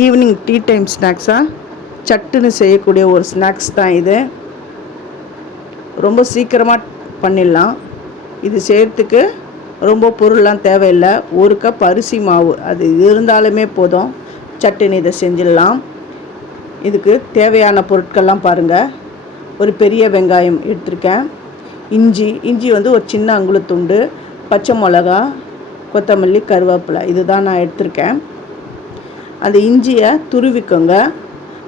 Evening tea time ஸ்நாக்ஸாக சட்டுன்னு செய்யக்கூடிய ஒரு ஸ்நாக்ஸ் தான் இது. ரொம்ப சீக்கிரமாக பண்ணிடலாம். இது செய்கிறதுக்கு ரொம்ப பொருள்லாம் தேவையில்லை. ஒரு கப் அரிசி மாவு. அது இருந்தாலுமே போதும். சட்டுன்னு இதை செஞ்சிடலாம். இதுக்கு தேவையான பொருட்கள்லாம் பாருங்கள் ஒரு பெரிய வெங்காயம் எடுத்திருக்கேன். இஞ்சி. இஞ்சி வந்து ஒரு சின்ன அங்குலத்துண்டு. பச்சை மிளகா கொத்தமல்லி கருவேப்பிலை. இதுதான் நான் எடுத்திருக்கேன். அந்த இஞ்சியை துருவிக்கோங்க.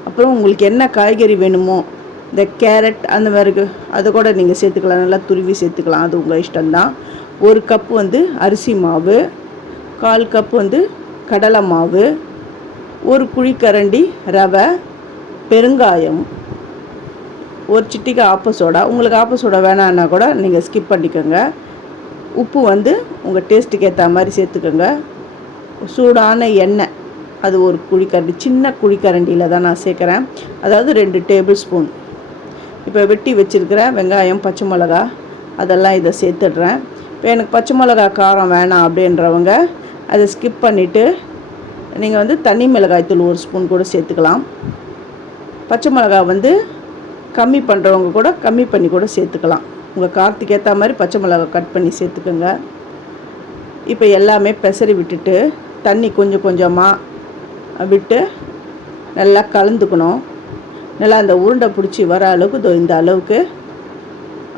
அப்புறம் உங்களுக்கு என்ன காய்கறி வேணுமோ இந்த கேரட் அந்த மாதிரி அதை கூட நீங்கள் சேர்த்துக்கலாம். நல்லா துருவி சேர்த்துக்கலாம். அது உங்கள் இஷ்டம்தான். ஒரு கப்பு வந்து அரிசி மாவு கால் கப் வந்து கடலை மாவு ஒரு குழிக்கரண்டி ரவை பெருங்காயம் ஒரு சிட்டிக்கு ஆப்ப சோடா. உங்களுக்கு ஆப்ப சோடா வேணான்னா கூட நீங்கள் ஸ்கிப் பண்ணிக்கோங்க. உப்பு வந்து உங்கள் டேஸ்ட்டுக்கு ஏற்ற மாதிரி சேர்த்துக்கோங்க. சூடான எண்ணெய். அது ஒரு குழிக்கரண்டி சின்ன குழிக்கரண்டியில் தான் நான் சேர்க்குறேன். அதாவது ரெண்டு டேபிள் ஸ்பூன் இப்போ வெட்டி வச்சுருக்கிற வெங்காயம் பச்சை மிளகா அதெல்லாம் இதை சேர்த்துடுறேன். இப்போ எனக்கு பச்சை மிளகா காரம் வேணாம் அப்படின்றவங்க அதை ஸ்கிப் பண்ணிவிட்டு நீங்கள் வந்து தனி மிளகாய் தூள் ஒரு ஸ்பூன் கூட சேர்த்துக்கலாம். பச்சை மிளகா வந்து கம்மி பண்ணுறவங்க கூட கம்மி பண்ணி கூட சேர்த்துக்கலாம். உங்கள் காரத்துக்கு ஏற்ற மாதிரி பச்சை மிளகா கட் பண்ணி சேர்த்துக்கோங்க. இப்போ எல்லாமே பெசரி விட்டுட்டு தண்ணி கொஞ்சம் கொஞ்சமாக விட்டு நல்லா கலந்துக்கணும். நல்லா அந்த உருண்டை பிடிச்சி வர அளவுக்கு இந்த அளவுக்கு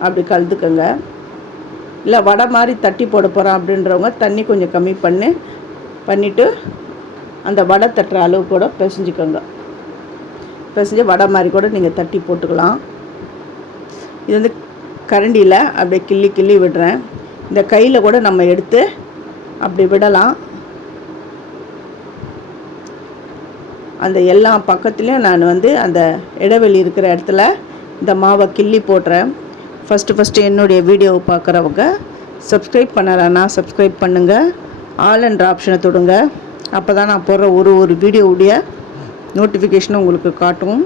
அப்படி கலந்துக்கோங்க. இல்லை வடை மாதிரி தட்டி போட போகிறோம் அப்படின்றவங்க தண்ணி கொஞ்சம் கம்மி பண்ணி. பண்ணிவிட்டு அந்த வடை தட்டுற அளவு கூட பிசைஞ்சுக்கோங்க. பிசைஞ்சு வடை மாதிரி கூட நீங்கள் தட்டி போட்டுக்கலாம். இது வந்து கரண்டியில் அப்படியே கிள்ளி கிள்ளி விடுறேன். இந்த கையில் கூட நம்ம எடுத்து அப்படி விடலாம். அந்த எல்லா பக்கத்துலேயும் நான் வந்து அந்த இடைவெளி இருக்கிற இடத்துல இந்த மாவை கிள்ளி போடுறேன். ஃபஸ்ட்டு ஃபஸ்ட்டு என்னுடைய வீடியோவை பார்க்குறவங்க சப்ஸ்கிரைப் பண்ணலைன்னா சப்ஸ்கிரைப் பண்ணுங்கள் ஆல் என்ற ஆப்ஷனை தொடுங்க. அப்போ தான் நான் போடுற ஒரு ஒரு வீடியோவுடைய நோட்டிஃபிகேஷனும் உங்களுக்கு காட்டும்.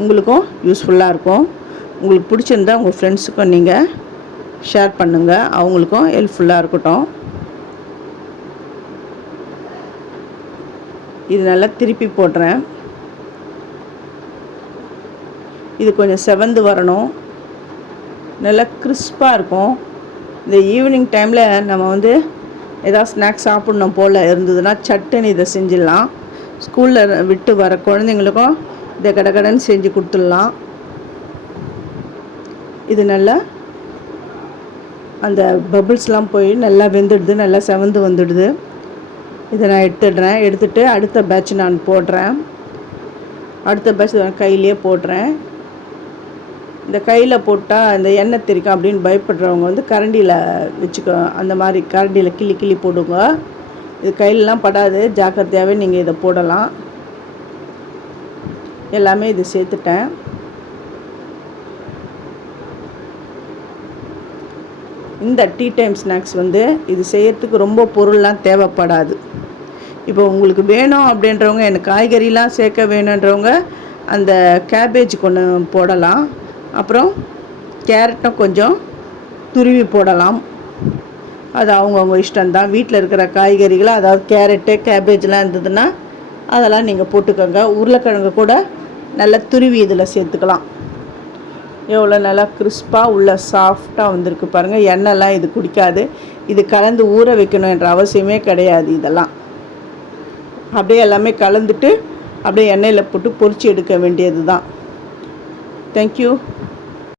உங்களுக்கும் யூஸ்ஃபுல்லாக இருக்கும். உங்களுக்கு பிடிச்சிருந்தா உங்கள் ஃப்ரெண்ட்ஸுக்கும் நீங்கள் ஷேர் பண்ணுங்கள் அவங்களுக்கும் ஹெல்ப்ஃபுல்லாக இருக்கட்டும். இது நல்லா திருப்பி போடுறேன். இது கொஞ்சம் செவந்து வரணும். நல்லா கிறிஸ்பாக இருக்கும். இந்த ஈவினிங் டைமில் நம்ம வந்து ஏதாவது ஸ்நாக்ஸ் சாப்பிட்ணும் போல் இருந்ததுன்னா சட்டுன்னு இதை செஞ்சிடலாம். ஸ்கூலில் விட்டு வர குழந்தைங்களுக்கும் இதை கடகடன்னு செஞ்சு கொடுத்துடலாம். இது நல்லா அந்த பபிள்ஸ்லாம் போய் நல்லா வெந்துடுது நல்லா செவந்து வந்துடுது. இதை நான் எடுத்துடுறேன். எடுத்துகிட்டு அடுத்த பேட்ச் நான் போடுறேன். அடுத்த பேட்ச் கையிலே போடுறேன். இந்த கையில் போட்டால் இந்த எண்ணெய் தெரிக்கும் அப்படின்னு பயப்படுறவங்க வந்து கரண்டியில் வச்சுக்கோ அந்த மாதிரி கரண்டியில் கிள்ளி கிள்ளி போடுங்க. இது கையிலலாம் படாது. ஜாக்கிரதையாகவே நீங்கள் இதை போடலாம். எல்லாமே இது சேர்த்துட்டேன். இந்த டீ டைம் ஸ்நாக்ஸ் வந்து இது செய்யறதுக்கு ரொம்ப பொருள்லாம் தேவைப்படாது. இப்போ உங்களுக்கு வேணும் அப்படின்றவங்க எனக்கு காய்கறிலாம் சேர்க்க வேணுன்றவங்க அந்த கேபேஜ் கொண்டு போடலாம். அப்புறம் கேரட்டும் கொஞ்சம் துருவி போடலாம். அது அவங்கவுங்க இஷ்டம்தான். வீட்டில் இருக்கிற காய்கறிகளை அதாவது கேரட்டு கேபேஜ்லாம் இருந்ததுன்னா அதெல்லாம் நீங்கள் போட்டுக்கோங்க. உருளைக்கிழங்கு கூட நல்லா துருவி இதில் சேர்த்துக்கலாம். எவ்வளோ நல்லா கிறிஸ்பாக உள்ள சாஃப்டாக வந்திருக்கு பாருங்கள் எண்ணெய்லாம் இது குடிக்காது. இது கலந்து ஊற வைக்கணும் என்ற அவசியமே கிடையாது இதெல்லாம். அப்படியே எல்லாமே கலந்துட்டு அப்படியே எண்ணெயில் போட்டு பொரித்து எடுக்க வேண்டியது தான் தேங்க்யூ